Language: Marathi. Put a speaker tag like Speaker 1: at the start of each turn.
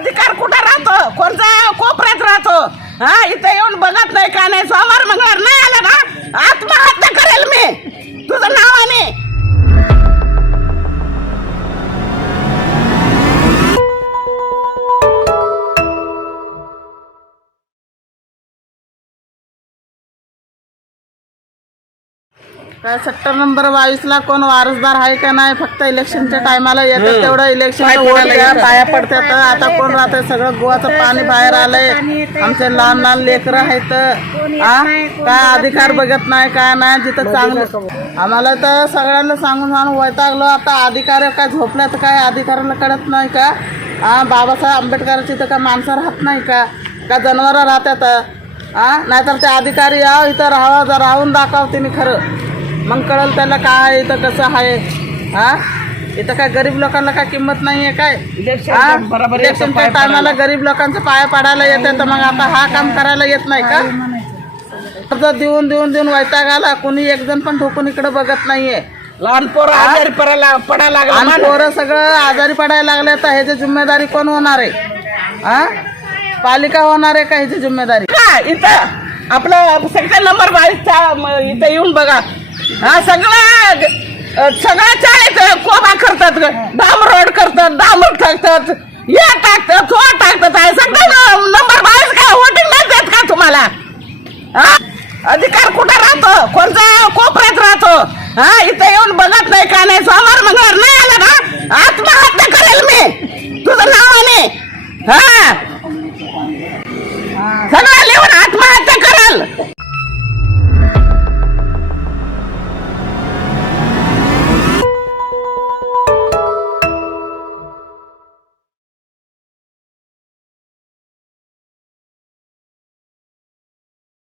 Speaker 1: अधिकार कुठं राहतो? कोणत्या कोपऱ्यात राहतो? हा इथं येऊन बघत नाही का नाही? सोमवार मंगळवार नाही आला ना? आत्महत्या करेल मी. काय सेक्टर नंबर बावीस ला कोण वारसदार आहे का नाही फक्त इलेक्शनच्या टायमाला येतं तेवढं इलेक्शन पाया पडतात. आता कोण राहतं सगळं गोवाचं पाणी बाहेर आलंय. आमचे लहान लहान लेकरं आहेत. हा काय अधिकार बघत नाही काय नाही जिथं चांगलं आम्हाला तर सगळ्यांना सांगून सांगून वैतागलो. आता अधिकार काय झोपल्या तर काय? अधिकाऱ्याला कळत नाही का? हा बाबासाहेब आंबेडकरांची तर काय माणसं राहत नाही का? का जनावरं राहतात? हा नाहीतर ते अधिकारी याव इथं राहावं जर राहून दाखवते मी खरं. मग कळल त्याला काय इथं कसं आहे? हा? इथं काय गरीब लोकांना काय किंमत नाही आहे काय हा? इलेक्शनच्या टायमाला गरीब लोकांचं पाया पाडायला येते तर मग आता हा काम करायला येत नाही का? कर्ज देऊन देऊन देऊन वैताग आला कोणी एक जण पण ठोकून इकडे बघत नाहीये.
Speaker 2: लहान पोरं आजारी पडायला पडायला लागला
Speaker 1: आणि पोरं सगळं आजारी पडायला लागले तर ह्याची जिम्मेदारी कोण होणार आहे? हा? पालिका होणार आहे का ह्याची जिम्मेदारी?
Speaker 2: इथं आपलं सेक्टर नंबर बावीसचा इथं येऊन हा सगळं. सगळं चाळीत कोबा करतात डांबरोड करतात डांबर टाकतात हे टाकतात तो टाकतात. आहे सगळं नंबर बावीस काय वोटिंग नाही देत का तुम्हाला? हा? अधिकार कुठं राहतो? कोणता कोपऱ्यात राहतो? हा इथं येऊन बघत नाही का नाही? सोमवार मंगळवार नाही आला ना? आत्महत्या करेल मी. तुझं नाव नावाने हा. सगळं लिहून